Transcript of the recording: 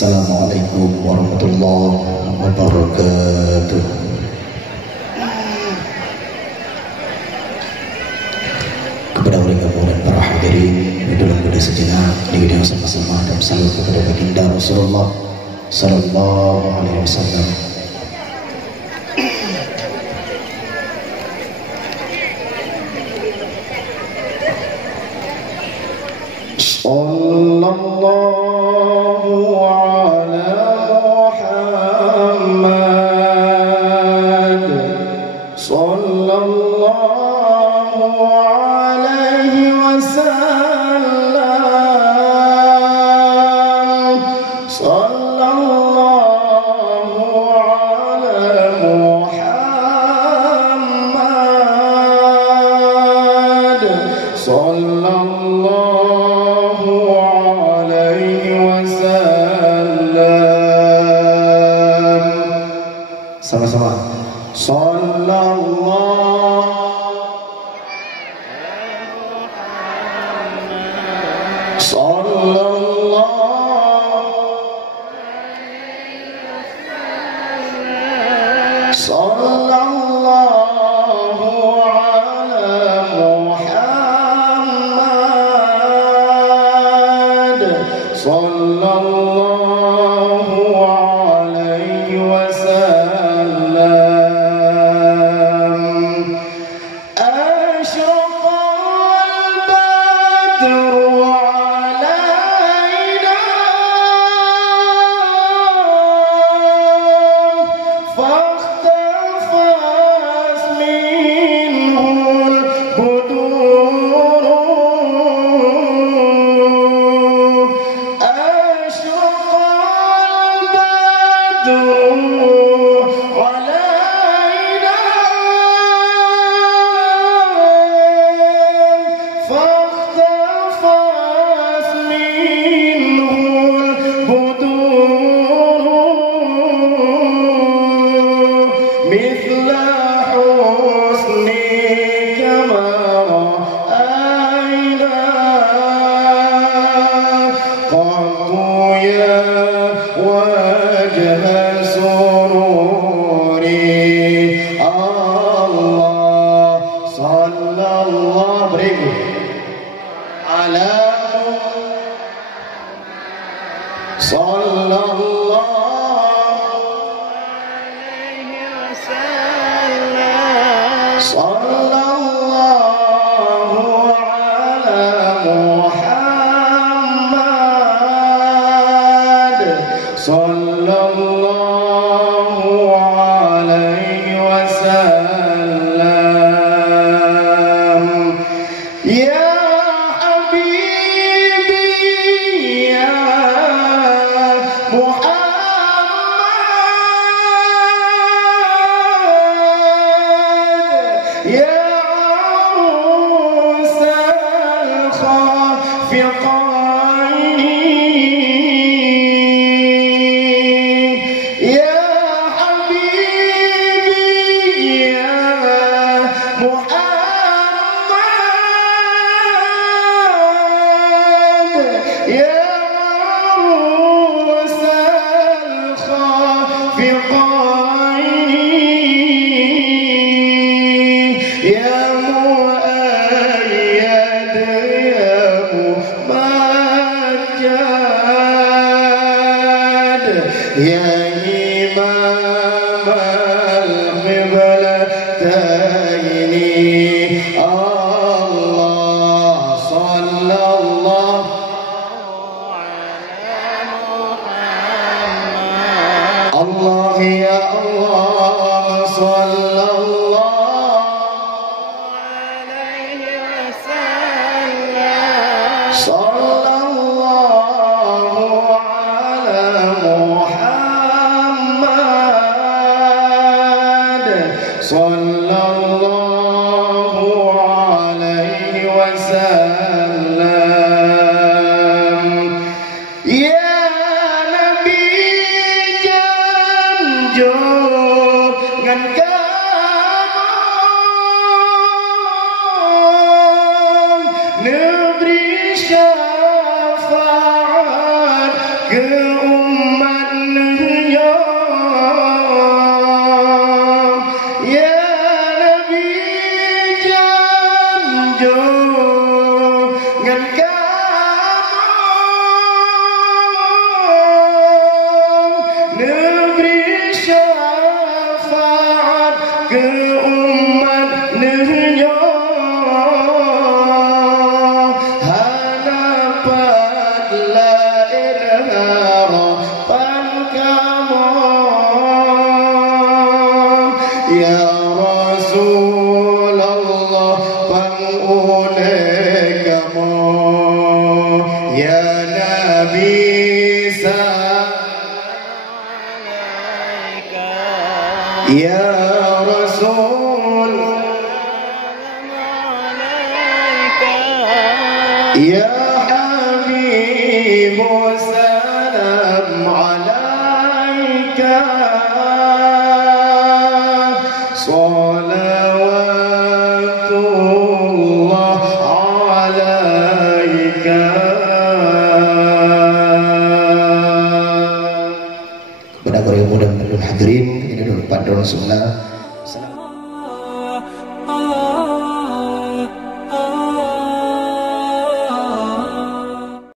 Assalamualaikum warahmatullahi wabarakatuh. Kepada orang-orang dan para hadirin dalam pada sejenak, dengan sama-sama dan salam kepada baginda Rasulullah sallallahu alaihi wasallam. Sallallahu ala Muhammad, sallallahu alaihi wasallam, sallallahu ala Muhammad, sallallahu sama-sama. Negeri syafaat ke umat ke umat nihnya hanapat la ilaha kamu ya Rasulullah pangune kamu ya Nabi ya Rasul ya Habib salam alaika salawatullah alaika. Kepada para yang muda dan hadirin, ini adalah Padron Rasulullah.